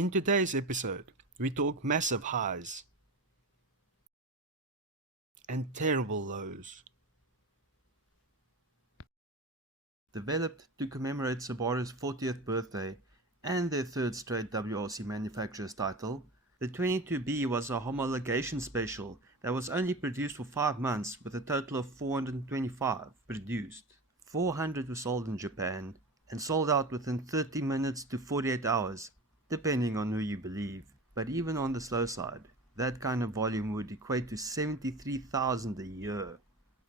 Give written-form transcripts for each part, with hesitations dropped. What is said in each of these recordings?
In today's episode, we talk massive highs and terrible lows. Developed to commemorate Subaru's 40th birthday and their third straight WRC manufacturer's title, the 22B was a homologation special that was only produced for 5 months with a total of 425 produced. 400 were sold in Japan and sold out within 30 minutes to 48 hours, depending on who you believe. But even on the slow side, that kind of volume would equate to 73,000 a year.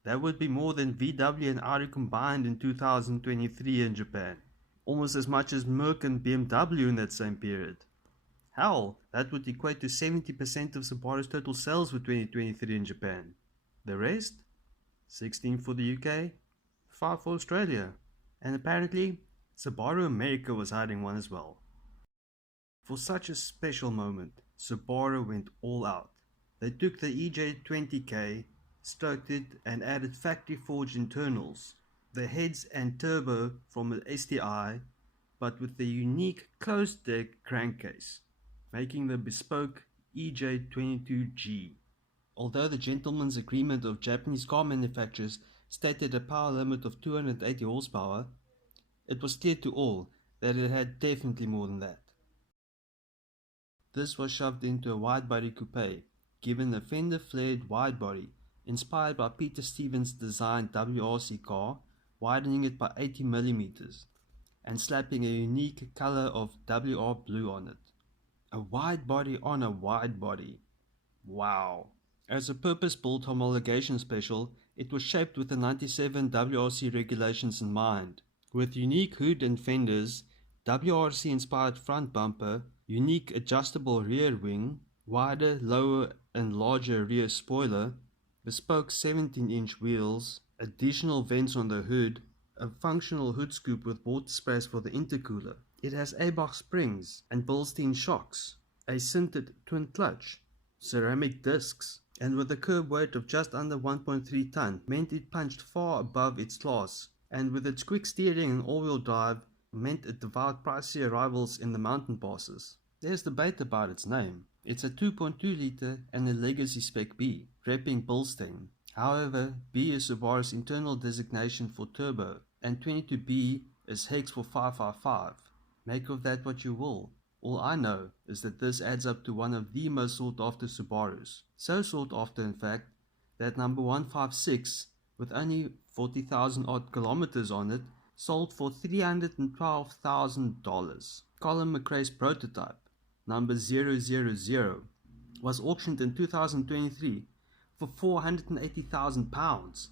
That would be more than VW and Audi combined in 2023 in Japan. Almost as much as Merc and BMW in that same period. Hell, that would equate to 70% of Subaru's total sales for 2023 in Japan. The rest? 16 for the UK, 5 for Australia. And apparently, Subaru America was hiding one as well. For such a special moment, Subaru went all out. They took the EJ20K, stroked it and added factory forged internals, the heads and turbo from an STI, but with the unique closed deck crankcase, making the bespoke EJ22G. Although the gentleman's agreement of Japanese car manufacturers stated a power limit of 280 horsepower, it was clear to all that it had definitely more than that. This was shoved into a wide-body coupe, given a fender-flared wide-body, inspired by Peter Stevens' designed WRC car, widening it by 80mm, and slapping a unique color of WR blue on it. A wide-body on a wide-body. Wow. As a purpose-built homologation special, it was shaped with the 97 WRC regulations in mind, with unique hood and fenders, WRC-inspired front bumper, unique adjustable rear wing, wider, lower and larger rear spoiler, bespoke 17-inch wheels, additional vents on the hood, a functional hood scoop with water sprays for the intercooler. It has Eibach springs and Bilstein shocks, a sintered twin clutch, ceramic discs, and with a curb weight of just under 1.3 ton meant it punched far above its class, and with its quick steering and all-wheel drive meant it devoured pricier rivals in the mountain passes. There's debate about its name. It's a 2.2 litre and a legacy spec B, repping Bilstein. However, B is Subaru's internal designation for turbo, and 22B is hex for 555. Make of that what you will. All I know is that this adds up to one of the most sought after Subarus. So sought after in fact, that number 156, with only 40,000 odd kilometers on it, sold for $312,000. Colin McRae's prototype, number 000, was auctioned in 2023 for £480,000.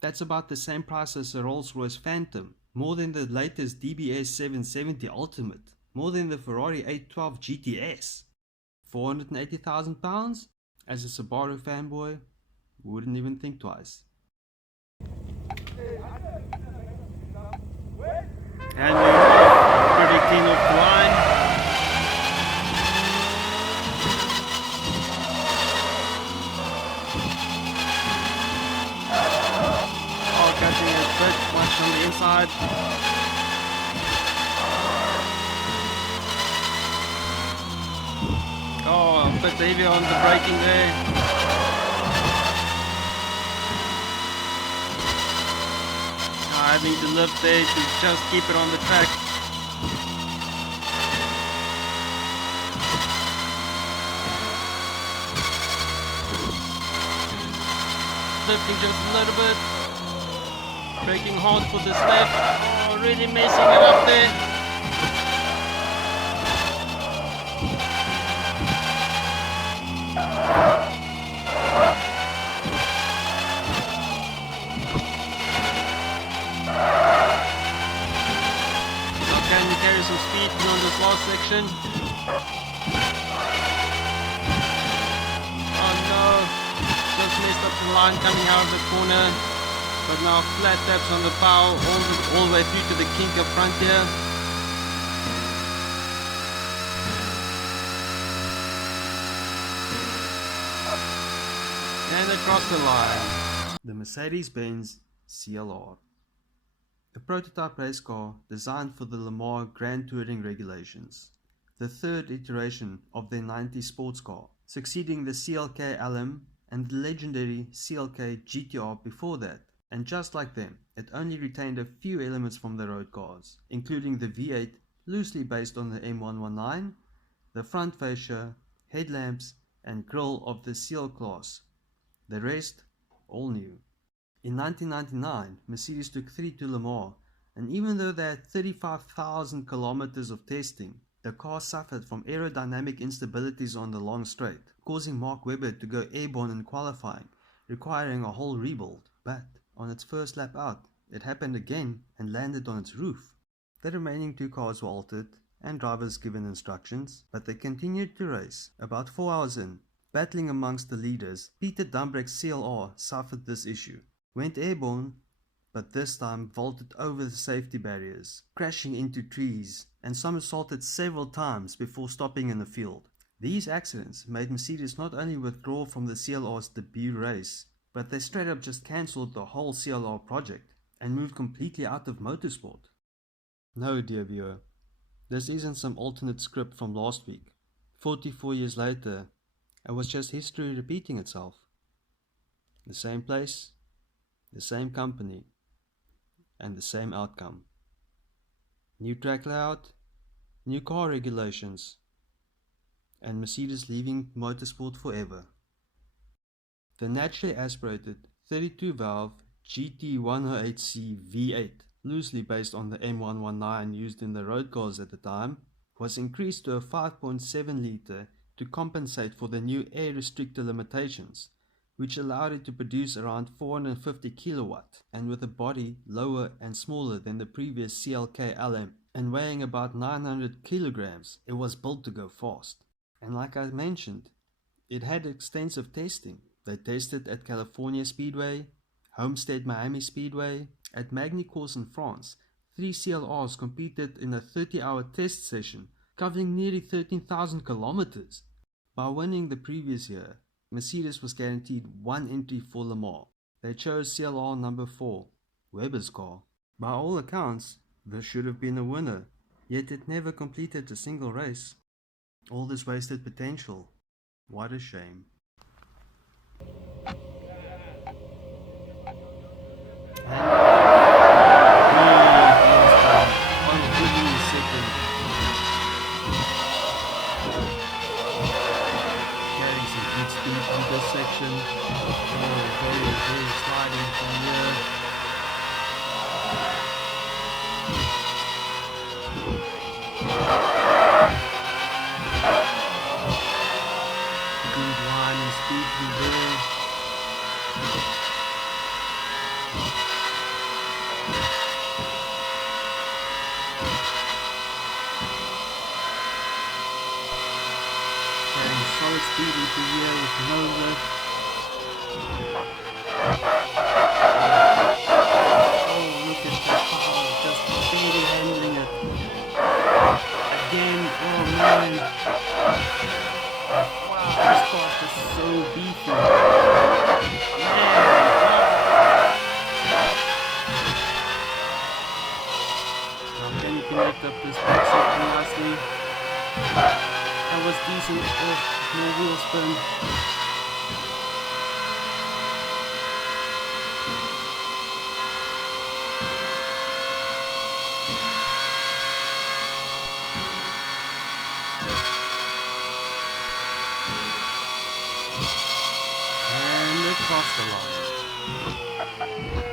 That's about the same price as a Rolls-Royce Phantom, more than the latest DBS 770 Ultimate, more than the Ferrari 812 GTS. £480,000? As a Subaru fanboy, wouldn't even think twice. And we're pretty clean off the line. Oh, catching a bit much on the inside. Oh, a bit heavy on the braking there. Having to lift there to just keep it on the track. Lifting just a little bit. Braking hard for this left. Oh, really messing it up there. Some speed on this last section. Oh no, just messed up the line coming out of the corner, but now flat taps on the power all the way through to the kink up front here. And across the line. The Mercedes-Benz CLR. A prototype race car designed for the Le Mans Grand Touring regulations. the third iteration of their 90s sports car, succeeding the CLK LM and the legendary CLK GTR before that. And just like them, it only retained a few elements from the road cars, including the V8 loosely based on the M119, the front fascia, headlamps and grille of the CL class. The rest, all new. In 1999, Mercedes took 3 to Le Mans, and even though they had 35,000 kilometers of testing, the car suffered from aerodynamic instabilities on the long straight, causing Mark Webber to go airborne in qualifying, requiring a whole rebuild. But on its first lap out, it happened again and landed on its roof. The remaining 2 cars were altered and drivers given instructions, but they continued to race. About 4 hours in, battling amongst the leaders, Peter Dumbreck's CLR suffered this issue, went airborne, but this time vaulted over the safety barriers, crashing into trees, and somersaulted several times before stopping in the field. These accidents made Mercedes not only withdraw from the CLR's debut race, but they straight up just cancelled the whole CLR project and moved completely out of motorsport. No, dear viewer, this isn't some alternate script from last week. 44 years later, it was just history repeating itself. The same place, the same company, and the same outcome. New track layout, new car regulations, and Mercedes leaving motorsport forever. The naturally aspirated 32-valve GT108C V8, loosely based on the M119 used in the road cars at the time, was increased to a 5.7 litre to compensate for the new air restrictor limitations, which allowed it to produce around 450 kilowatt, and with a body lower and smaller than the previous CLK LM, and weighing about 900 kilograms, it was built to go fast. And like I mentioned, it had extensive testing. They tested at California Speedway, Homestead Miami Speedway, at Magny-Cours in France. 3 CLRs competed in a 30-hour test session, covering nearly 13,000 kilometers. By winning the previous year, Mercedes was guaranteed 1 entry for Le Mans. They chose CLR number 4, Webber's car. By all accounts, this should have been a winner, yet it never completed a single race. All this wasted potential. What a shame. This section, very sliding from here. Good line and speed through there. Solid speed into here with no lift. Oh, look at the power, just barely handling it. Again, oh man. Wow, this car is so beefy. Man, wow. Now can you connect up this back section nicely? That was decent. Oh, no wheel spin. And across the line.